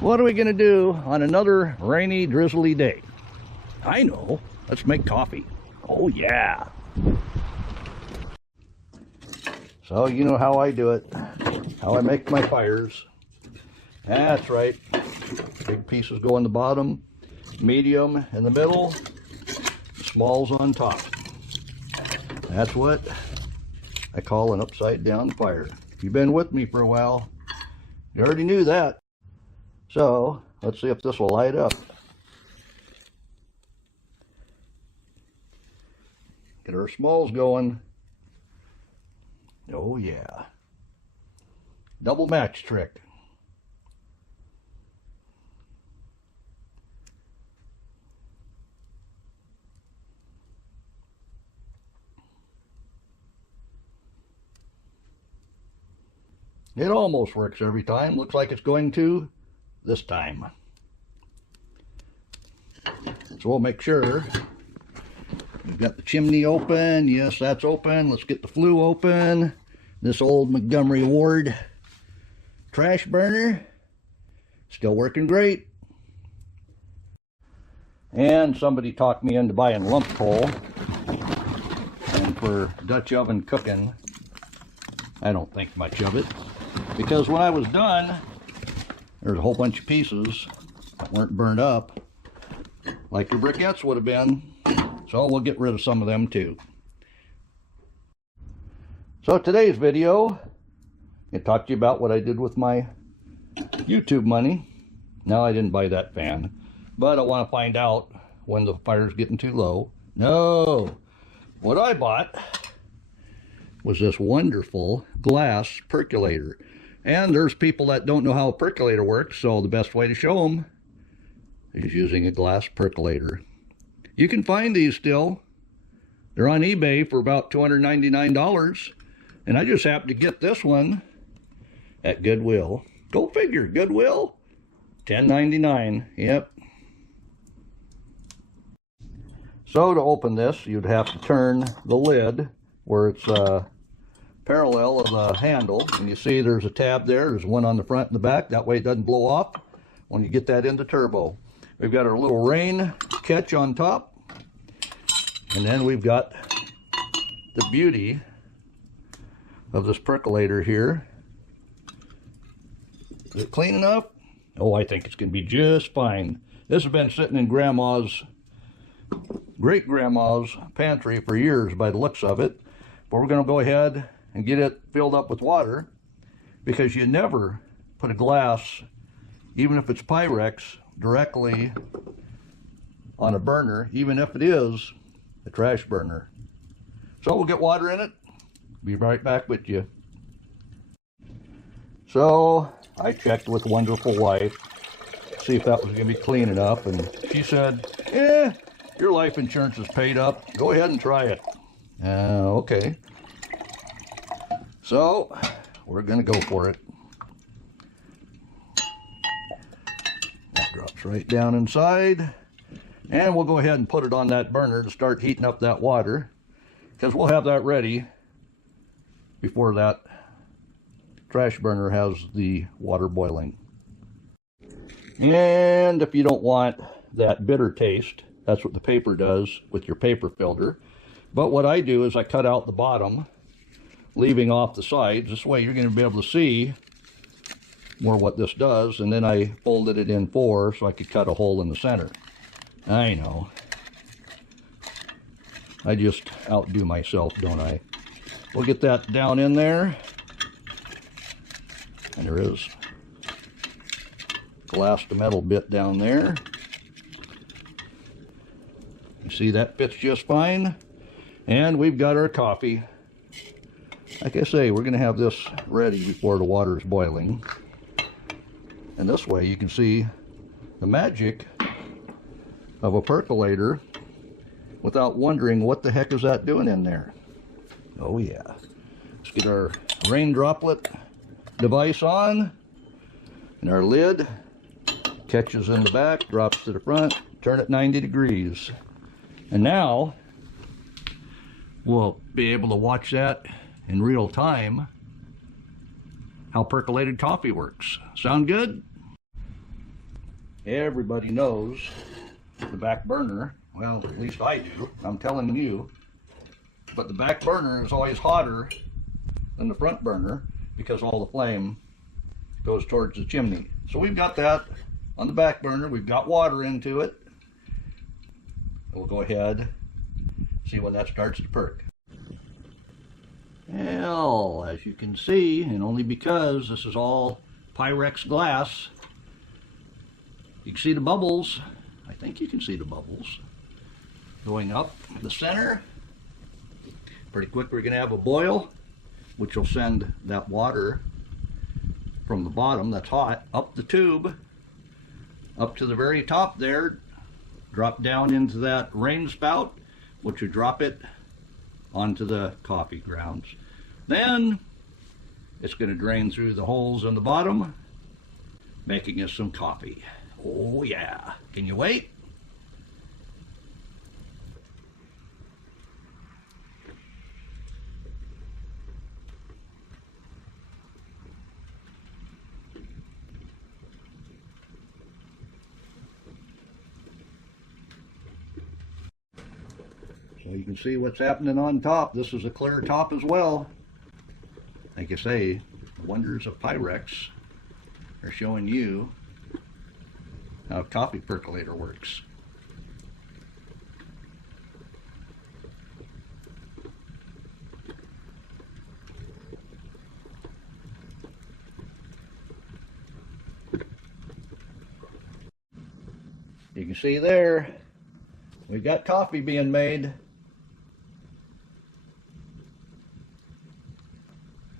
What are we going to do on another rainy, drizzly day? I know. Let's make coffee. Oh, yeah. So, you know how I do it. How I make my fires. That's right. Big pieces go on the bottom, medium in the middle, smalls on top. That's what I call an upside down fire. If you've been with me for a while, you already knew that. So, let's see if this will light up. Get our smalls going. Oh yeah. Double match trick. It almost works every time. Looks like it's going to this time. So we'll make sure we've got the chimney open. Yes, that's open. Let's get the flue open. This old Montgomery Ward trash burner, still working great. And somebody talked me into buying lump coal. And for Dutch oven cooking, I don't think much of it. Because when I was done, there's a whole bunch of pieces that weren't burned up, like your briquettes would have been. So we'll get rid of some of them too. So today's video, I talked to you about what I did with my YouTube money. No, I didn't buy that fan, but I want to find out when the fire's getting too low. No, what I bought was this wonderful glass percolator. And there's people that don't know how a percolator works, so the best way to show them is using a glass percolator. You can find these still. They're on eBay for about $299. And I just happened to get this one at Goodwill. Go figure, Goodwill, $10.99. Yep. So to open this, you'd have to turn the lid where it's parallel of the handle, and you see there's a tab there. There's one on the front and the back. That way it doesn't blow off when you get that into turbo. We've got our little rain catch on top, and then we've got the beauty of this percolator here. Is it clean enough? Oh, I think it's going to be just fine. This has been sitting in Grandma's, great-grandma's pantry for years by the looks of it. But we're going to go ahead and get it filled up with water, because you never put a glass, even if it's Pyrex, directly on a burner, even if it is a trash burner. So we'll get water in it. Be right back with you. So I checked with Wonderful Wife, see if that was going to be clean enough, and she said, your life insurance is paid up. Go ahead and try it. Okay. So, we're going to go for it. That drops right down inside. And we'll go ahead and put it on that burner to start heating up that water, because we'll have that ready before that trash burner has the water boiling. And if you don't want that bitter taste, that's what the paper does with your paper filter. But what I do is I cut out the bottom, leaving off the sides. This way you're going to be able to see more what this does. And then I folded it in four so I could cut a hole in the center. I know. I just outdo myself, don't I? We'll get that down in there. And there is glass to metal bit down there. You see that fits just fine. And we've got our coffee. Like I say, we're going to have this ready before the water is boiling. And this way you can see the magic of a percolator without wondering what the heck is that doing in there. Oh yeah. Let's get our rain droplet device on, and our lid catches in the back, drops to the front, turn it 90 degrees. And now we'll be able to watch that in real time, how percolated coffee works. Sound good? Everybody knows the back burner. Well, at least I do. I'm telling you. But the back burner is always hotter than the front burner because all the flame goes towards the chimney. So we've got that on the back burner. We've got water into it. We'll go ahead, see when that starts to perk. Well, as you can see, and only because this is all Pyrex glass, you can see the bubbles. I think you can see the bubbles going up the center. Pretty quick we're going to have a boil, which will send that water from the bottom that's hot up the tube, up to the very top there, drop down into that rain spout, which will drop it onto the coffee grounds. Then it's going to drain through the holes in the bottom, making us some coffee. Oh yeah, can you wait? So you can see what's happening on top. This is a clear top as well. Like I say, wonders of Pyrex are showing you how a coffee percolator works. You can see there, we've got coffee being made.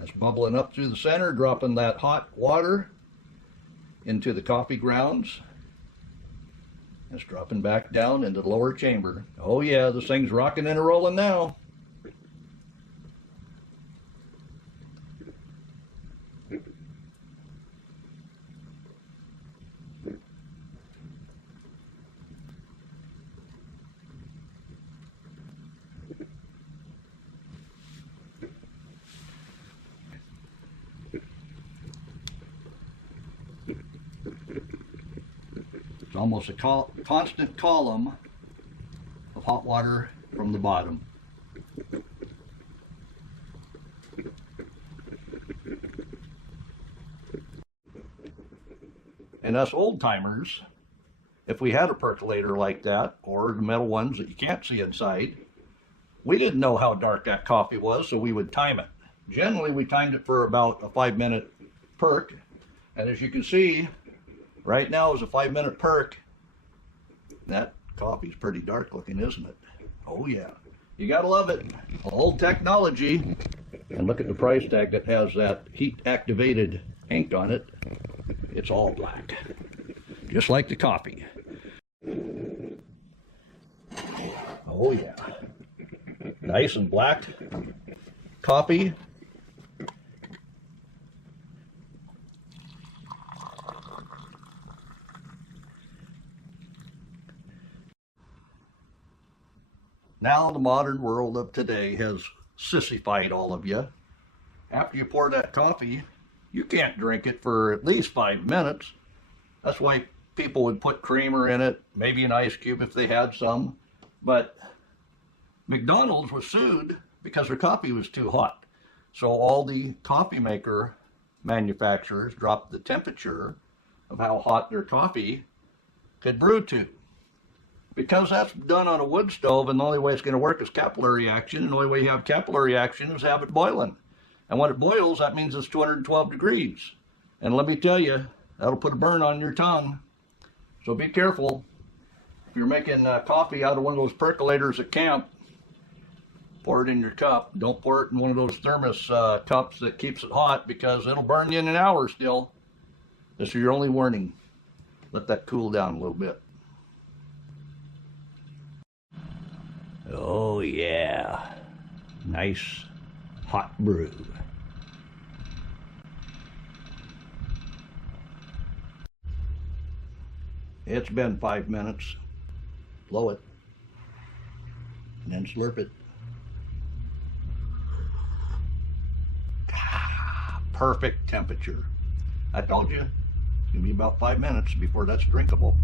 That's bubbling up through the center, dropping that hot water into the coffee grounds. It's dropping back down into the lower chamber. Oh yeah, this thing's rocking and rolling now. It's almost a constant column of hot water from the bottom. And us old timers, if we had a percolator like that, or the metal ones that you can't see inside, we didn't know how dark that coffee was, so we would time it. Generally, we timed it for about a 5-minute perk. And as you can see, right now is a 5-minute perk. That coffee's pretty dark looking, isn't it? Oh yeah, you gotta love it. Old technology. And look at the price tag that has that heat activated ink on it. It's all black, just like the coffee. Oh yeah, nice and black coffee. Now the modern world of today has sissified all of you. After you pour that coffee, you can't drink it for at least 5 minutes. That's why people would put creamer in it, maybe an ice cube if they had some. But McDonald's was sued because their coffee was too hot. So all the coffee maker manufacturers dropped the temperature of how hot their coffee could brew to. Because that's done on a wood stove, and the only way it's going to work is capillary action, and the only way you have capillary action is have it boiling. And when it boils, that means it's 212 degrees. And let me tell you, that'll put a burn on your tongue. So be careful. If you're making coffee out of one of those percolators at camp, pour it in your cup. Don't pour it in one of those thermos cups that keeps it hot, because it'll burn you in an hour still. This is your only warning. Let that cool down a little bit. Oh yeah, nice hot brew. It's been 5 minutes. Blow it, and then slurp it. Perfect temperature. I told you, Give me about 5 minutes before that's drinkable.